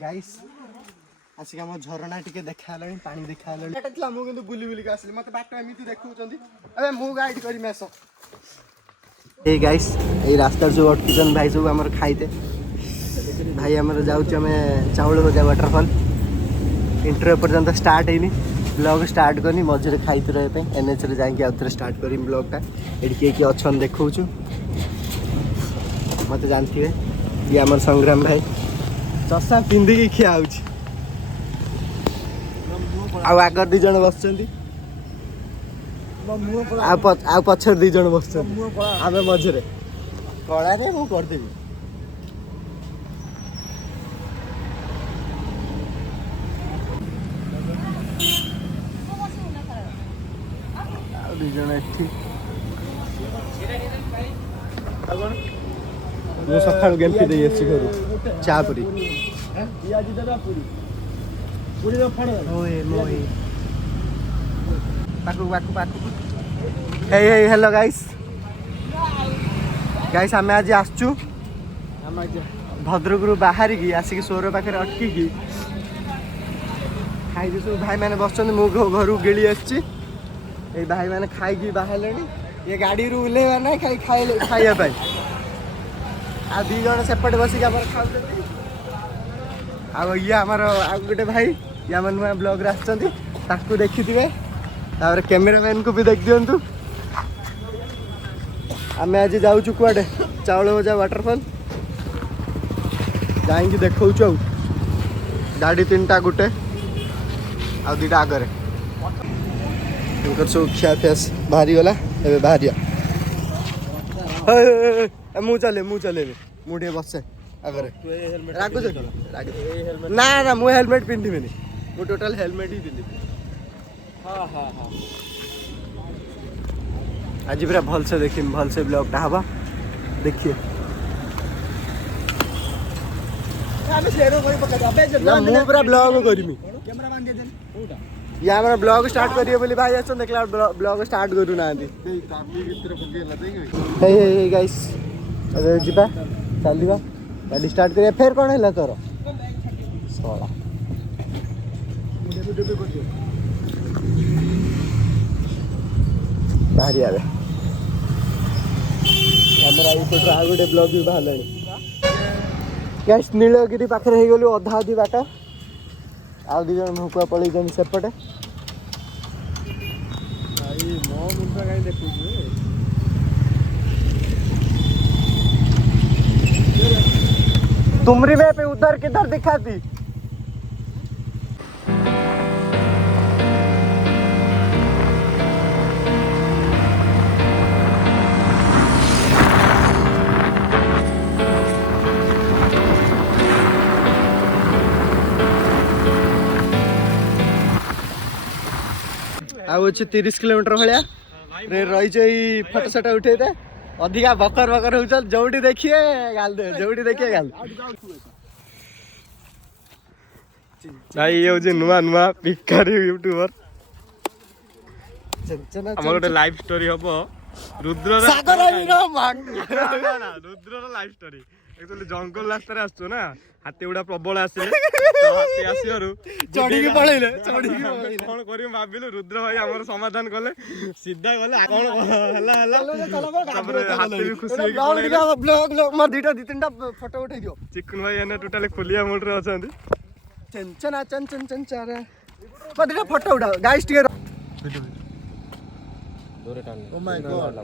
Guys आसिक आम झरणा टिके देखा पानी देखा मुझे बुली बुलिक आसली मत बाट एमती देखुंत अरे मु गाइड करमी आस ए गाइस ये रास्ता जो अटकुन भाई सब आम खाइते भाई आम जाऊँ चाउल भजा वाटरफॉल इंटरव्यू पर्यंत स्टार्ट है ब्लॉग स्टार्ट करनी मझे खाई रहा एनएच रे जाकि आउ थे स्टार्ट करी ब्लॉगटा ये किए अच्छा देखा मत जानते ये आम संग्राम भाई चषा पिंधिकी खिया आग दी जन बस पछर दी जन बस आम मझे कला मुझे करदेवी मैं सका गेमती घर चा पुरी हेलो गाइस गाइस आम आज आसचु भद्रक बाहर की आसिक सोर पाखे अटकी खाई सब भाई मैंने बस घर को गिली आसी भाई मैंने खाई बाहर ये गाड़ी रू उल्लेवा ना खाइबा आ दी जन सेपट बसिक खाऊ ये आमर आ गोटे भाई ये नुआ ब्लॉग आसू देखी थे कैमेरामैन को भी देख दिंतु आम आज जाऊँ कुआडे चाउल भजा वाटरफॉल जाकि देखा गाड़ी 3टा गुटे आ 2टा आगे सब खिया फेस बाहरी गला ए बाहरिया मु चले मुझे बसे आगे ना ना मु हेलमेट पिंधिबिनी मु टोटल हेलमेट ही पिंधि आज पूरा भल से देखी भल से ब्लॉगटा हवा देखिए मु पूरा ब्लॉग करमी या हमारा ब्लॉग स्टार्ट करिए बोली भाई अच्छा देखला ब्लॉग स्टार्ट करू ना गाइस अबे जिबा चलवा गाड़ी स्टार्ट करिए फिर कौन है तोर सोला बाहरी आवे हमरा इपट आ गोटे ब्लॉग भी बाहर गाइस नीलगिरी पाखे हो गलु अधा अधी बाट आ दी जन भुकुआ पड़े सेपटे तुमरी मैप उधर किधर दिखाती आउ 30 किलोमीटर भाया रही फोटो सोटो उठे अधिका बकर बकर हो जोटी देखिए गाल दे जोटी देखिए गाल भाई ये हो नुआ नुआ पिकर यूट्यूबर हमर गोटे लाइव स्टोरी हबो रुद्र सागर रुद्र लाइव स्टोरी एक्चुअली जंगल रास्ता रे आसतो ना हाथी उडा प्रबल आसे हाथी आसियरु चढ़ी के पळैले कोन करिम भाबिलु रुद्र भाई हमर समाधान कले सीधा गले कोन हला हाथी भी खुशी हो ब्लॉग मार 2-3टा फोटो उठै दियो चिकन भाई एने टोटली खुलिया मोड रे अछंती चंचना चंचन चारा मार 2टा फोटो उठा गाइस टिके दोरे टान ओ माय गॉड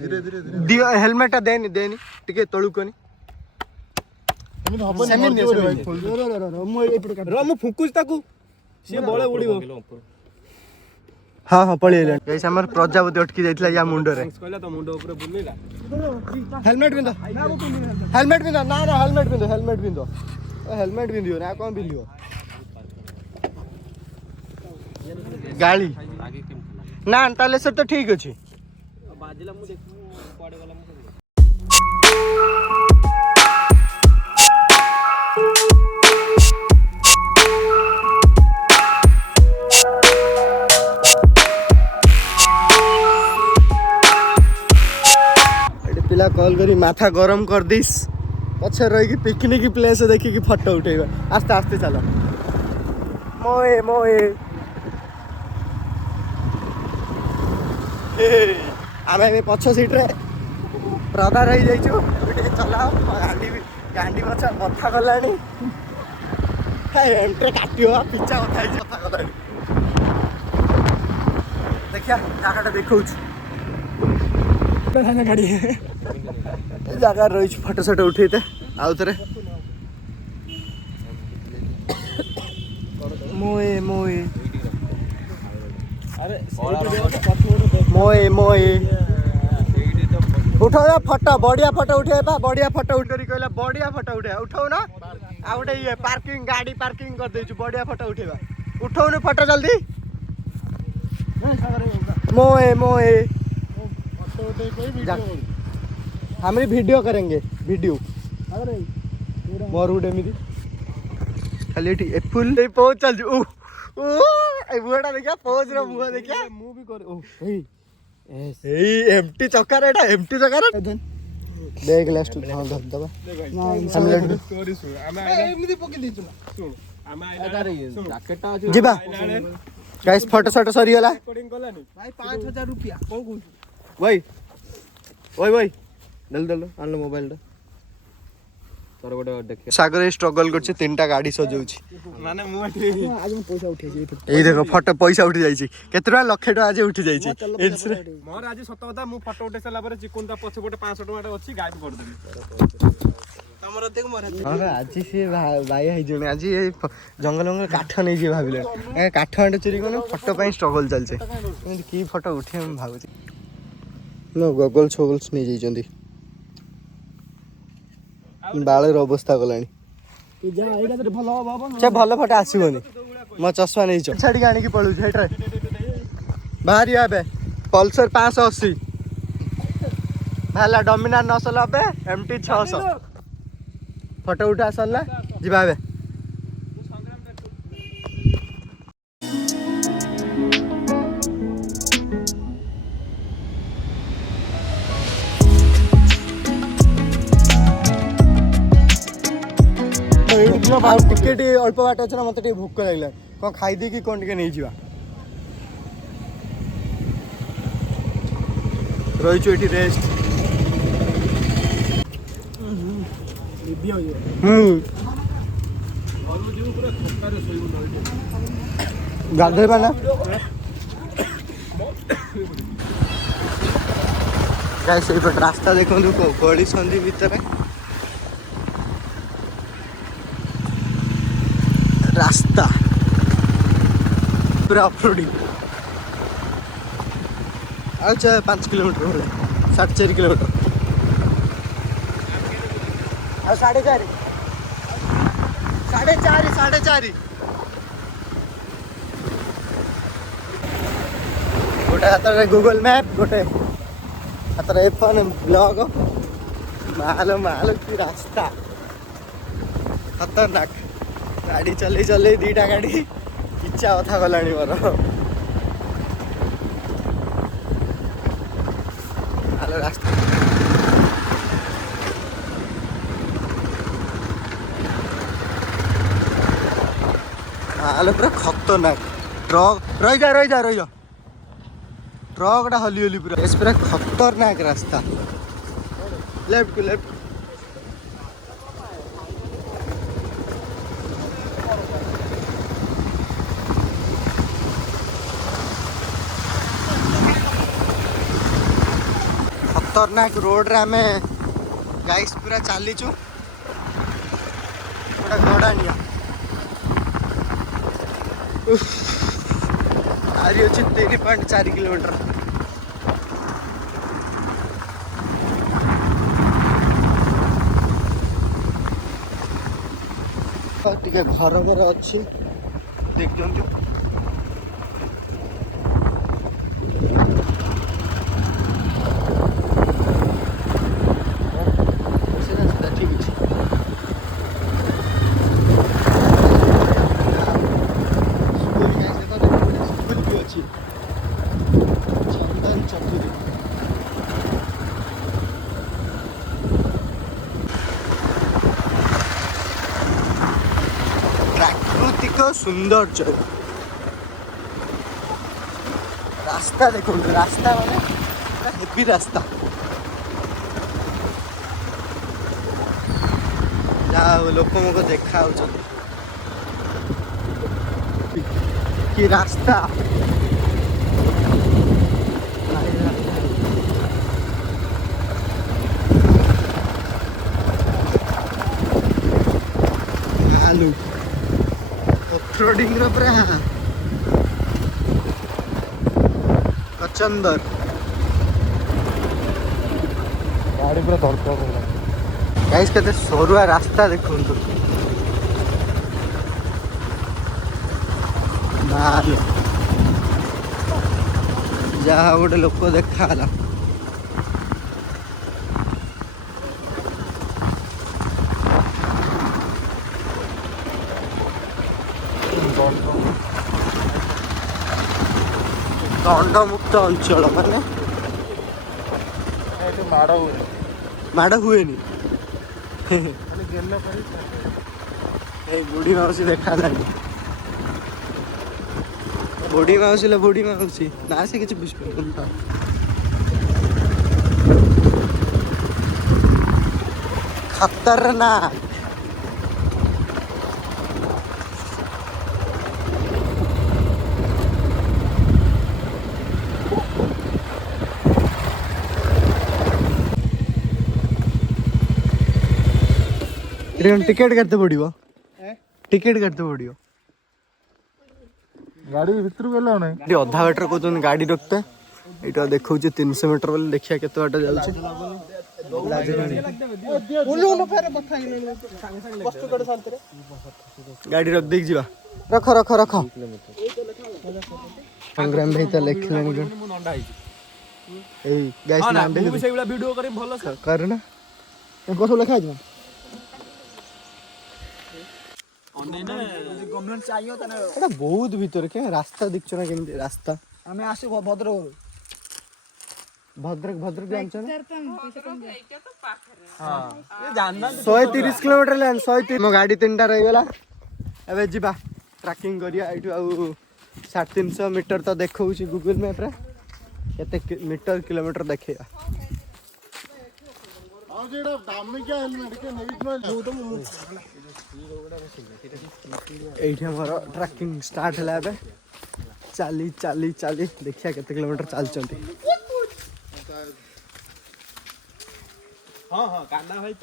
धीरे धीरे दियो हेलमेट देनी टिके तळु कोनी फुकुच ताकू सी बळे उड़ीबो हां हां पळेले गाइस हमर प्रजापति अटकी जाइतला या मुंडो रे कहला तो मुंडो ऊपर बुलैला हेलमेट पिंदो ना ना हेलमेट पिंदो ना कोन पिंदियो गाड़ी ना ताले सब तो ठीक अछि बाजिला मु देखू कोडे वाला मु पिला कॉल करी माथा गरम कर दिस पछे रही पिकनिक प्लेस देखिए फोटो उठेगा आस्ते आस्ते चलो मोए मोए आम पछ सीट्रे प्रधा रही जाइए चलाओ गांडी बचा कथा गलानी एंट्रे काटियो पिचा कथा गलानी देखिया जगह देखा गाड़ी जगह रही फोटो सोटो उठे आउ थे मोए मोए मोए मोए उठाओ फोटो बढ़िया फोटो उठे बढ़िया फोटो उठ कहला बढ़िया फोटो उठे उठाऊ ना आ गोटे ये पार्किंग गाड़ी पार्किंग कर देछु बढ़िया फोटो उठेबा उठाऊ ना फोटो जल्दी मोए मोए हम वीडियो करेंगे वीडियो मोर गुड एमती खाली एप्पल पहुंच चल ओ बुआटा देखा पोज रो मुह देखा मु भी कर ओ एम्प्टी चक्कर एटा एम्प्टी चक्कर देख लास्ट हां धर दबा हम लेट स्टोरी सुन हम एमती पके दिछु सुन हम आइला जैकेटटा अछि जीबा गाइस फोटो शॉट सरी गला रिकॉर्डिंग करलानी भाई 5000 रुपया को कहू भाई ओए भाई दल दल आन मोबाइल टा तोर गोटे देख सागर स्ट्रगल करछ तीनटा गाड़ी सजौछि माने मु आज हम पैसा उठै छी ए देखो फोटो पैसा उठी जाई छी केतरा लाख टका आज उठी जाई छी मोर आज सत कथा मु फोटो उठै सला पर चिकुनटा पछ पटे 500 टका अछि गायब कर देली हमर देख मोर हां आज से भाई है जने आज जंगल में काठ नै जे भाबिले ए काठ आंड चोरी कोन फोटो पई स्ट्रगल चल छे की फोटो उठे हम भाबु छी नो गगल छोगल्स नै जाई जंदी बालर अवस्था गलानी भल फोटो आसबनी मो चश्मा नहीं छाड़ी आनी पलू बाहर आबे पल्सर 580 बाहर डोमिनार 990 MT 600 फोटो उठा सरला जीवा बे टिकेट अल्प बाट अच्छे मत भोक लगे कौन खाईदे कि कौन टे नहीं जा रही ये रेस्ट गाधेबा ना गाइस रास्ता देखो गली संधि भितर रास्ता पूरा ऑफरोडिंग अच्छा 5 किलोमीटर हो 4.5 किलोमीटर और 4.5 गोटे हाथ में गूगल मैप गोटे हाथ में फोन ब्लॉग माल की रास्ता खतरनाक गाड़ी चले चले दीटा गाड़ी इच्छा कथा गलानी मोर हेलो रास्ता हाल पूरा खतरनाक ट्रक रही जा ट्रक टा हली हली पूरा खतरनाक रास्ता लेफ्ट को लेफ्ट खतरनाक रोड रे आमे गाइस पूरा चलीचु पूरा गड़ानिया आरी अच्छे 3.4 किलोमीटर टिके घर घर अच्छी देख दिंतु ପ୍ରାକୃତିକ ସୌନ୍ଦର୍ଯ୍ୟ। ରାସ୍ତା ଦେଖନ୍ତୁ, ରାସ୍ତା ମାନେ ପୁରା ହେଭି ରାସ୍ତା। ଯାହା ହଉ ଲୋକ ମୋକ ଦେଖା ହଉଛନ୍ତି। କି ରାସ୍ତା ଆଲୁ ଅଫରୋଡିଂ ର ପୁରା କଚନ୍ଦର। ଗାଡ଼ି ପୁରା ଧଡ଼ଧଡ଼ ହେଲା। ଗାଇସ୍ କେତେ ସରୁଆ ରାସ୍ତା ଦେଖନ୍ତୁ। ଯାହା ଗୋଟେ ଲୋକ ଦେଖା ହେଲା। ଦଣ୍ଡମୁକ୍ତ ଅଞ୍ଚଳ ମାନେ ଏଠି ମାଡ଼ ହୁଏନି। ମାଡ଼ ହୁଏନି। ଖାଲି ଗେଲ କରି ଏଇ ବୁଢୀ ମାଉସୀ ଦେଖା ହେଲାଣି। ବୁଢୀ ମାଉସୀ ଲୋ ବୁଢୀ ମାଉସୀ। ନା ସେ କିଛି ବୁଝିପାରିବନି। ଖତରନାକ। टिकेट करते पड़ो। टिकेट करते पड़ो। गाड़ी भितर गला ना अधा बाटर कहते गाड़ी रखते ये देखा 300 मीटर बोले देखिए केते बाट जाऊँ। गाड़ी रख देख जा। रख रख रख संग्राम भाई तो लिखले वीडियो करना कस लिखा बहुत भीतर क्या रास्ता दिखछ ना केमती रास्ता। आमे आसे भद्रक भद्रक भद्रक जानछ ना। हां ये जानना 130 किलोमीटर लाइन 130 मो गाड़ी तीनटा रही गेला। एबे जिबा ट्रैकिंग करिया एठू आ 350 मीटर तो देखौछि गूगल मैप रे केते मीटर किलोमीटर देखैया। आ जेडा दामी के हेलमेट के नेबी एठी हमर ट्रैकिंग स्टार्ट होला। एबे चाली चाली चाली देखिया केते किलोमीटर चलचंती। हां हां कान्ना भाई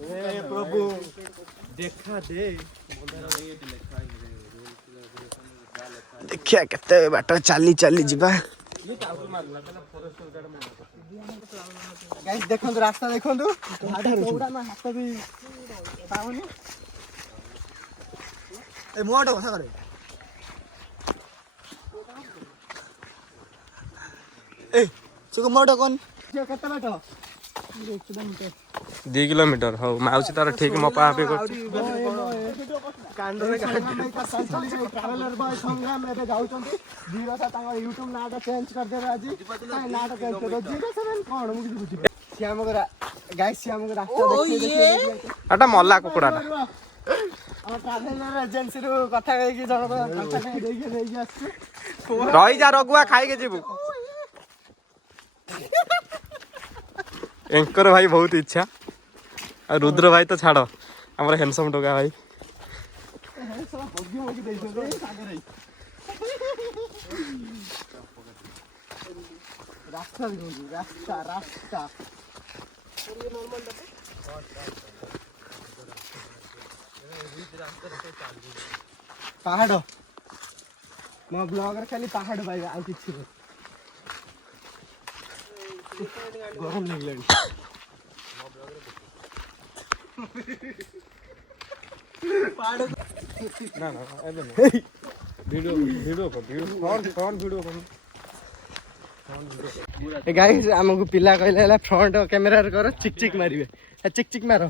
ए प्रभु देखा दे देखिया केते बाट चाली चाली जिबा। गाइस देखंतु रास्ता देखंतु चौड़ा ना हाथ भी पाउनी। ए मोटो कथा करे ए सुको मोटो कोन जे केते बाट 2 किलोमीटर हो माउसी तार ठीक मपा पे कांडरे ट्रैवलर बॉय संग्राम एबे जाउचंती 07 तांगर YouTube नाटा चेंज कर देबे आज नाटा चेंज कर 07 कोन मु बुझी श्याम को गाइस श्याम को रास्ता देखि आटा मल्ला कुकुडाटा हम ट्रैवलर एजेंसी रो कथा कहि कि जण कथा कहि देई देई आछे रही जा रगुआ खाई के जीबू। एंकर भाई बहुत इच्छा और रुद्र भाई तो छाड़ हमारे हैंडसम टोका भाई रास्ता रास्ता रास्ता पहाड़ मो ब्लॉगर खाली पहाड़ भाई आ किछि गरम लागलानी पहाड़ ना ना एबे वीडियो वीडियो फ्रंट वीडियो कर गाइस हमको पिला कहले फ्रंट कैमरा कर चिक चिक मारिबे चिक चिक मारो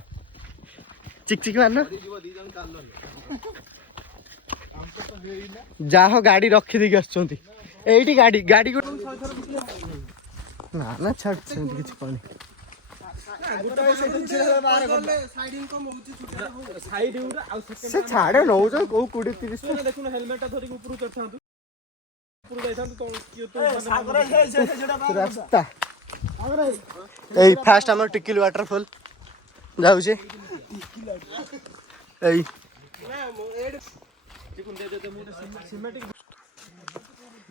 चिक चिक मारना जाहो गाड़ी रखी दी आछंती एठी गाड़ी गाड़ी को ना ना छाड़ सेमती किछ कोनी ସେ ଛାଡେ ନଉଛ କୋଉ 20-30 ଦେଖୁନ ହେଲମେଟ ଟା ଧରିକି ଉପରକୁ ଚଢିଥାନ୍ତୁ ଉପରକୁ ଯାଇଥାନ୍ତୁ ରାସ୍ତା ଏଇ ଫାଷ୍ଟ ଆମର ଟିକିଲି ୱାଟରଫଲ୍ ଯାଉଛି ଏଇ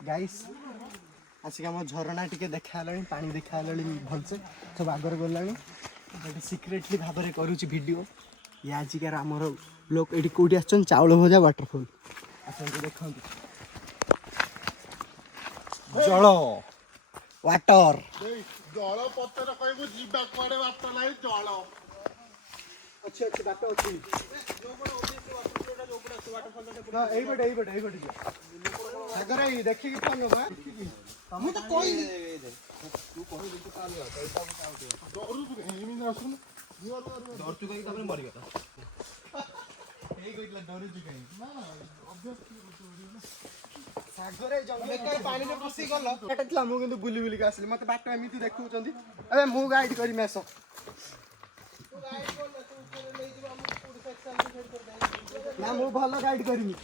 ଗାଇସ୍ ଆସିକି ଆମ ଝରଣା ଟିକେ ଦେଖା ହେଲାଣି ପାଣି ଦେଖା ହେଲାଣି ଭଲସେ ସବୁ ଆଗରେ ଗଲାଣି ଏଠି ସିକ୍ରେଟଲି ଭାବରେ କରୁଛି ଭିଡ଼ିଓ ଇଏ ଆଜିକାର ଆମର ଲୋକ ଏଠି କେଉଁଠି ଆସିଛନ୍ତି ଚାଉଳ ଭଜା ୱାଟରଫଲ୍ ଆସନ୍ତୁ ଦେଖନ୍ତୁ ଜଳ ୱାଟର ଜଳ ପତ୍ର କହିବୁ ଯିବା କୁଆଡେ ବାଟ ନାହିଁ ଜଳ ଅଛି ଅଛି ବାଟ ଅଛି ଏଇପଟେ ଯିବା ସାଗର ଏଇ ଦେଖିକି ଫୋନ ମୁଁ ତ କହିଲି ମୁଁ କିନ୍ତୁ ବୁଲି ବୁଲିକି ଆସିଲି ମତେ ବାଟ ଏମିତି ଦେଖୁଛନ୍ତି ଏବେ ମୁଁ ଗାଇଡ୍ କରିମି ଆସ ନା ମୁଁ ଭଲ ଗାଇଡ୍ କରିମି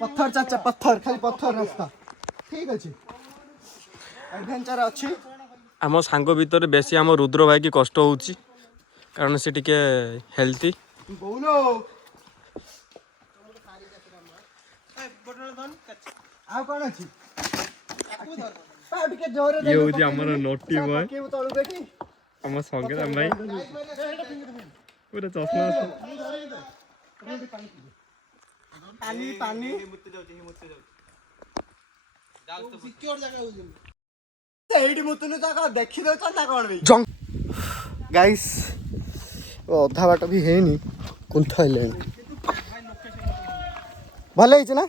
ପଥର ଚାଚା ପଥର ଖାଲି ପଥର ରାସ୍ତା ଠିକ ଅଛି ଆଡଭେଞ୍ଚର ଅଛି ଆମ ସାଙ୍ଗ ଭିତରେ ବେଶୀ ଆମ ରୁଦ୍ର ଭାଇ କି କଷ୍ଟ ହଉଛି କାରଣ ସେ ଟିକେ ହେଲ୍ଥି ବୋଉଲୋ ଆଉ କ'ଣ ଅଛି ଟିକେ ଜୋରରେ ଇଏ ହଉଛି ଆମର ନୋଟି ବୟ ତଳକୁ ଏଠି ଆମ ସଂଗ୍ରାମ ଭାଇ ପୁରା ଚଷମା ପାନି ପାନି ସେଇଠି ମୁତୁନି ତ ଦେଖି ଦଉଛ ନା କ'ଣ ଗାଇସ୍ ଅଧା ବାଟ ବି ହେଇନି କୁନ୍ଥ ହେଲେଣି ଭଲ ହେଇଛି ନା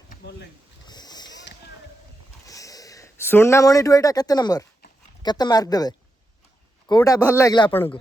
ସୁନାମଣିଠୁ ଏଇଟା କେତେ ନମ୍ବର କେତେ ମାର୍କ ଦେବେ କୋଉଟା ଭଲ ଲାଗିଲା ଆପଣଙ୍କୁ